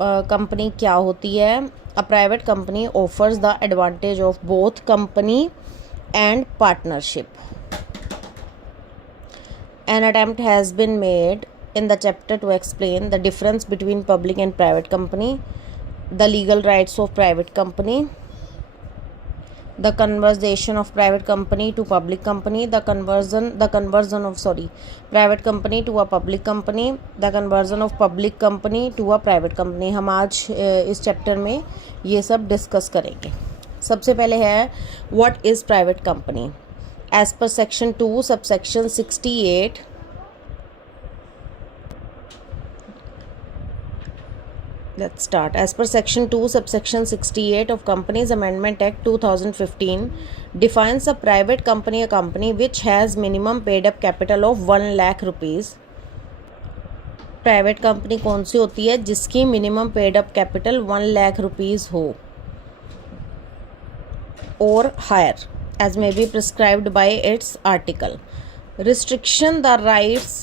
Company क्या होती है? अ private company offers the advantage of both company and partnership. An attempt has been made in the chapter to explain the difference between public and private company, the legal rights of private company, the conversion of private company to public company, the conversion of private company to a public company, the conversion of public company to a private company. हम आज इस chapter में ये सब discuss करेंगे. सबसे पहले है what is private company. As per section 2 subsection 68, let's start. As per section 2 subsection 68 of Companies Amendment Act 2015 defines a private company a company which has minimum paid up capital of 1 lakh rupees. Private company कौन सी होती है? जिसकी minimum paid up capital 1 lakh rupees हो और higher as may be prescribed by its article. Restriction the rights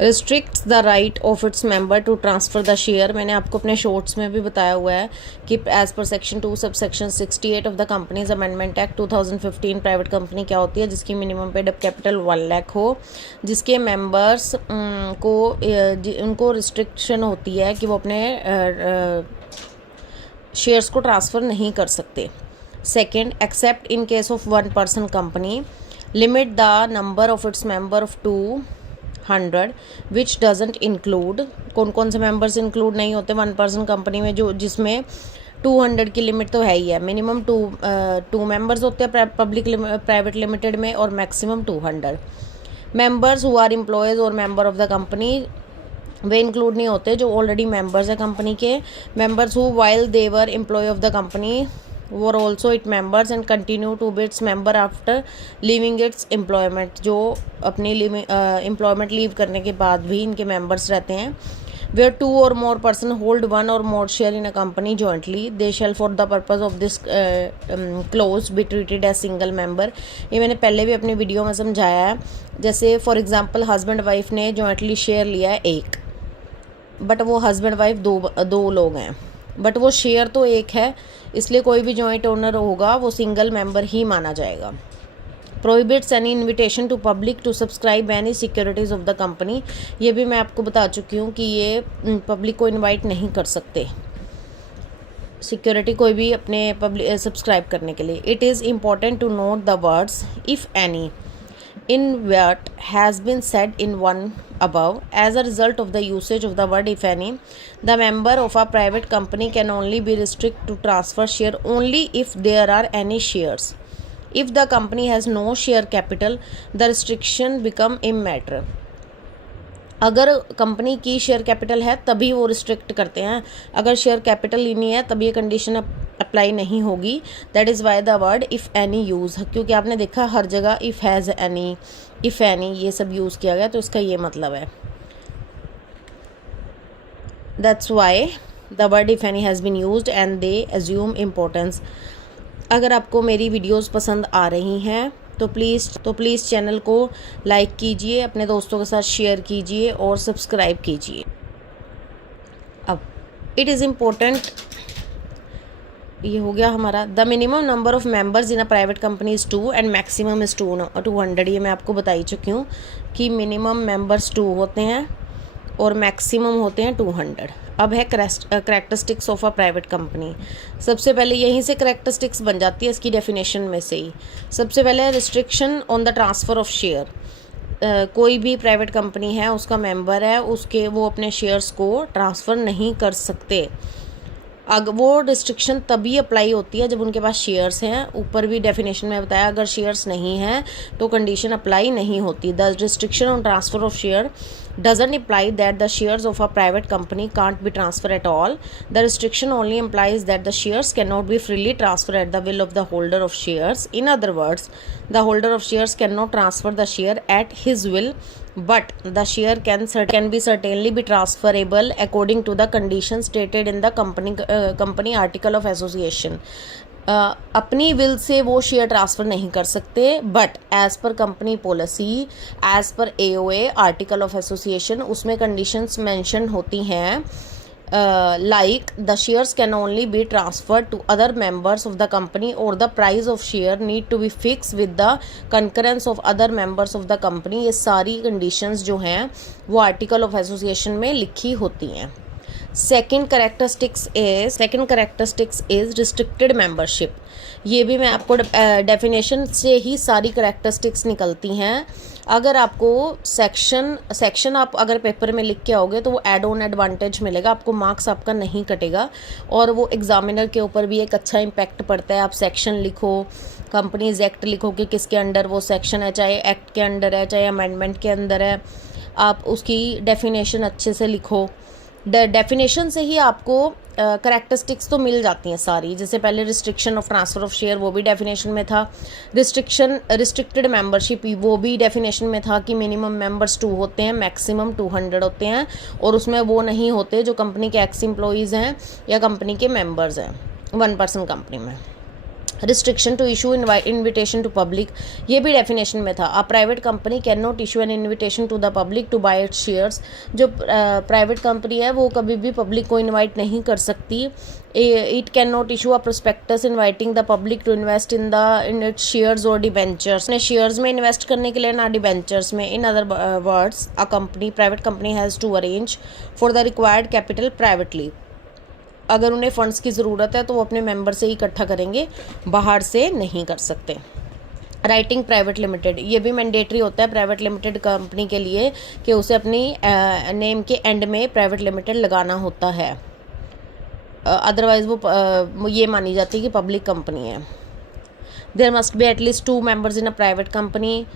restricts the right of its member to transfer the share. मैंने आपको अपने shorts में भी बताया हुआ है कि as per section 2 sub section 68 of the companies amendment act 2015 private company क्या होती है? जिसकी minimum paid up capital 1 lakh हो, जिसके मेंबर्स को उनको रिस्ट्रिक्शन होती है कि वो अपने शेयर्स को ट्रांसफ़र नहीं कर सकते. Second, accept in case of 1 person company, limit the number of its member of 200 which doesn't include. कौन कौन से मेंबर्स इंक्लूड नहीं होते 1 पर्सन कंपनी में? जो जिसमें 200 की लिमिट तो है ही है. मिनिमम टू मेंबर्स होते हैं पब्लिक प्राइवेट लिमिटेड में और maximum 200. Members who are employees और member of the company they include नहीं होते जो ऑलरेडी मेंबर्स है कंपनी के. Members who while they were employ of the company were also it members and continue to be its member after leaving its employment. जो अपनी employment leave करने के बाद भी इनके मेंबर्स रहते हैं. Where 2 or more person hold 1 or more share in a company jointly, they shall for the purpose of this clause be treated as single member. ये मैंने पहले भी अपनी वीडियो में समझाया है. जैसे फॉर एग्जांपल हस्बैंड वाइफ ने जॉइंटली शेयर लिया है एक, बट वो हस्बैंड वाइफ दो लोग हैं, बट वो शेयर तो एक है, इसलिए कोई भी जॉइंट ओनर होगा वो सिंगल मेंबर ही माना जाएगा. Prohibits any invitation to public to subscribe any securities of the company. ये भी मैं आपको बता चुकी हूँ कि ये पब्लिक को इनवाइट नहीं कर सकते सिक्योरिटी कोई भी अपने पब्लिक सब्सक्राइब करने के लिए. It is important to note the words if any in what has been said in one above. As a result of the usage of the word if any, the member of a private company can only be restricted to transfer share only if there are any shares. If the company has no share capital, the restriction become immaterial. अगर company की share capital है तभी वो restrict करते हैं, अगर share capital ही नहीं है तब ये कंडीशन अप्लाई नहीं होगी. That is why the word if any use, क्योंकि आपने देखा हर जगह if has any, if any ये सब यूज़ किया गया, तो इसका ये मतलब है. That's why the word if any has been used and they assume importance. अगर आपको मेरी वीडियोज़ पसंद आ रही हैं तो प्लीज़ चैनल को लाइक कीजिए, अपने दोस्तों के साथ शेयर कीजिए और सब्सक्राइब कीजिए. अब इट इज़ इम्पोर्टेंट, ये हो गया हमारा. The minimum number of members in a private company is 2 and maximum is 200. ये मैं आपको बता ही चुकी हूँ कि मिनिमम मेंबर्स 2 होते हैं और मैक्सिमम होते हैं 200. अब है characteristics of a private company. सबसे पहले यहीं से करैक्टरिस्टिक्स बन जाती है इसकी डेफिनेशन में से ही. सबसे पहले restriction on the transfer of share. कोई भी प्राइवेट कंपनी है, उसका मेंबर है, उसके वो अपने शेयर्स को ट्रांसफ़र नहीं कर सकते. अगर वो रिस्ट्रिक्शन तभी अप्लाई होती है जब उनके पास शेयर्स हैं. ऊपर भी डेफिनेशन में बताया अगर शेयर्स नहीं हैं तो कंडीशन अप्लाई नहीं होती. The restriction on transfer of share doesn't imply that the shares of a private company can't be transferred at all. The restriction only implies that the shares cannot be freely transferred at the will of the holder of shares. In other words, the holder of shares cannot transfer the share at his will, but the share can be certainly be transferable according to the conditions stated in the company article of association. अपनी will say वो share transfer नहीं कर सकते, but as per company policy, as per AOA article of association, उसमें conditions mention होती हैं like the shares can only be transferred to other members of the company or the price of share need to be fixed with the concurrence of other members of the company। ये सारी conditions जो हैं वो article of association में लिखी होती हैं। Second characteristics is restricted membership. ये भी मैं आपको डेफिनेशन से ही सारी करेक्टरिस्टिक्स निकलती हैं। अगर आपको सेक्शन आप अगर पेपर में लिख के आओगे तो वो एड ऑन एडवांटेज मिलेगा, आपको मार्क्स आपका नहीं कटेगा और वो एग्जामिनर के ऊपर भी एक अच्छा इम्पैक्ट पड़ता है। आप सेक्शन लिखो, कंपनीज एक्ट लिखो कि किसके अंडर वो सेक्शन है, चाहे एक्ट के अंडर है चाहे अमेंडमेंट के अंदर है, आप उसकी डेफिनेशन अच्छे से लिखो। डेफिनेशन से ही आपको करेक्टरिस्टिक्स तो मिल जाती हैं सारी। जैसे पहले restriction of transfer of share वो भी डेफिनेशन में था, रिस्ट्रिक्टेड मेंबरशिप वो भी डेफिनेशन में था कि मिनिमम मेंबर्स 2 होते हैं, मैक्सिमम 200 होते हैं और उसमें वो नहीं होते जो कंपनी के एक्स एम्प्लॉइज़ हैं या कंपनी के मेंबर्स हैं 1 पर्सन कंपनी में। Restriction to issue invitation to public, ये भी डेफिनेशन में था। A private company can not issue an invitation to the public to buy its shares. जो प्राइवेट कंपनी है वो कभी भी पब्लिक को इनवाइट नहीं कर सकती। It can not issue a prospectus inviting the public to invest in its shares और डिबेंचर्स। ने शेयर्स में इन्वेस्ट करने के लिए ना डिबेंचर्स में। In other words a company private company has to arrange for the required capital privately. अगर उन्हें फंड्स की ज़रूरत है तो वो अपने मेंबर से ही इकट्ठा करेंगे, बाहर से नहीं कर सकते। राइटिंग प्राइवेट लिमिटेड, ये भी मैंडेटरी होता है प्राइवेट लिमिटेड कंपनी के लिए कि उसे अपनी नेम के एंड में प्राइवेट लिमिटेड लगाना होता है, अदरवाइज़ वो ये मानी जाती है कि पब्लिक कंपनी है। There must be at least 2 members in a private company.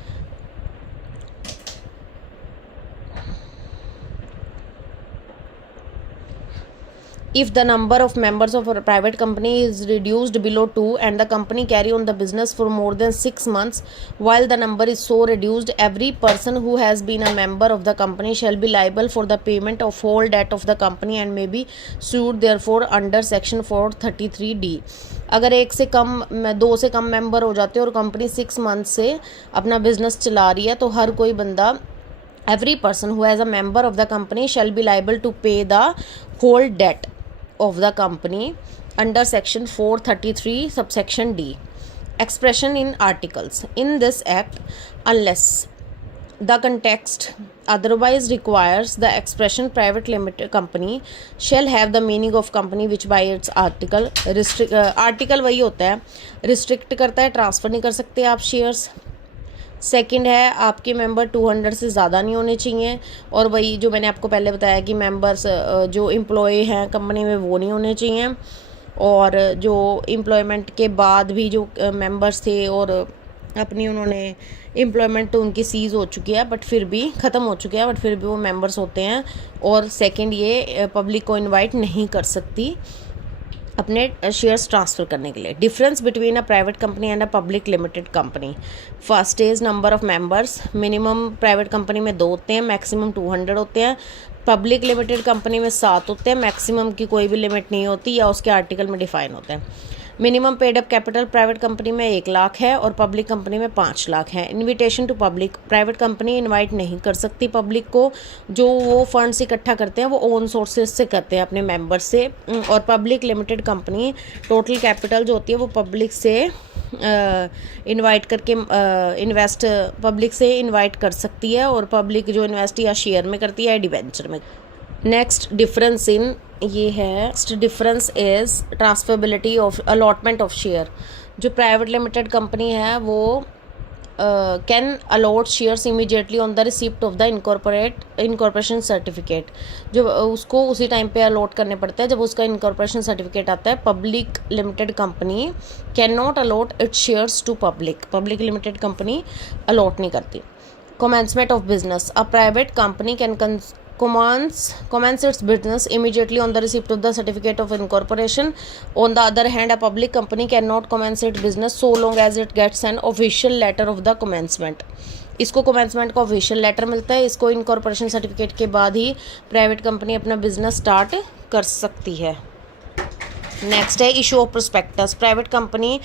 If the number of members of a private company is reduced below 2 and the company carry on the business for more than 6 months while the number is so reduced, every person who has been a member of the company shall be liable for the payment of whole debt of the company and may be sued therefore under section 433D। अगर 2 से कम member हो जाते हैं और company 6 month से अपना business चला रही है तो हर कोई बंदा, every person who has a member of the company shall be liable to pay the whole debt of the company under section 433 subsection D। Expression in articles in this act unless the context otherwise requires the expression private limited company shall have the meaning of company which by its article article वही होता है, restrict करता है, transfer नहीं कर सकते आप shares. Second है आपके मेंबर 200 से ज़्यादा नहीं होने चाहिए और वही जो मैंने आपको पहले बताया कि मेंबर्स जो एम्प्लॉय हैं कंपनी में वो नहीं होने चाहिए और जो एम्प्लॉयमेंट के बाद भी जो मेंबर्स थे और अपनी उन्होंने एम्प्लॉयमेंट तो उनकी सीज़ हो चुकी है बट फिर भी ख़त्म हो चुकी है बट फिर भी वो मेंबर्स होते हैं। और सेकंड ये पब्लिक को इनवाइट नहीं कर सकती अपने शेयर्स ट्रांसफ़र करने के लिए। Difference between a private company and a public limited company. First is number of members. Minimum private company में 2 होते हैं, मैक्सिमम 200 होते हैं। पब्लिक लिमिटेड कंपनी में 7 होते हैं, मैक्सिमम की कोई भी लिमिट नहीं होती या उसके आर्टिकल में डिफाइन होते हैं। Minimum paid up capital private company में 1 लाख है और पब्लिक कंपनी में 5 लाख है। Invitation to public, private company invite नहीं कर सकती पब्लिक को, जो वो फंड्स इकट्ठा करते हैं वो ओन सोर्सेज से करते हैं अपने मेंबर से। और public limited company total capital जो होती है वो पब्लिक से इनवाइट करके इन्वेस्ट पब्लिक से इनवाइट कर सकती है और पब्लिक जो इन्वेस्ट या शेयर में करती है डिवेंचर में। नेक्स्ट डिफरेंस इन ये है, next difference is transferability of allotment of share. जो प्राइवेट लिमिटेड कंपनी है वो can allot shares immediately on the receipt of the incorporation certificate. जो उसको उसी टाइम पे अलॉट करने पड़ता है जब उसका इनकॉर्पोरेशन सर्टिफिकेट आता है। Public limited company can not allot its shares to public, public limited company allot नहीं करती। Commencement of business, a private company can commence its business immediately on the receipt of the certificate of incorporation. On the other hand, a public company cannot commence its business so long as it gets an official letter of the commencement। इसको commencement का official letter मिलता है, इसको incorporation certificate के बाद ही private company अपना business start कर सकती है। नेक्स्ट है issue of prospectus. Private company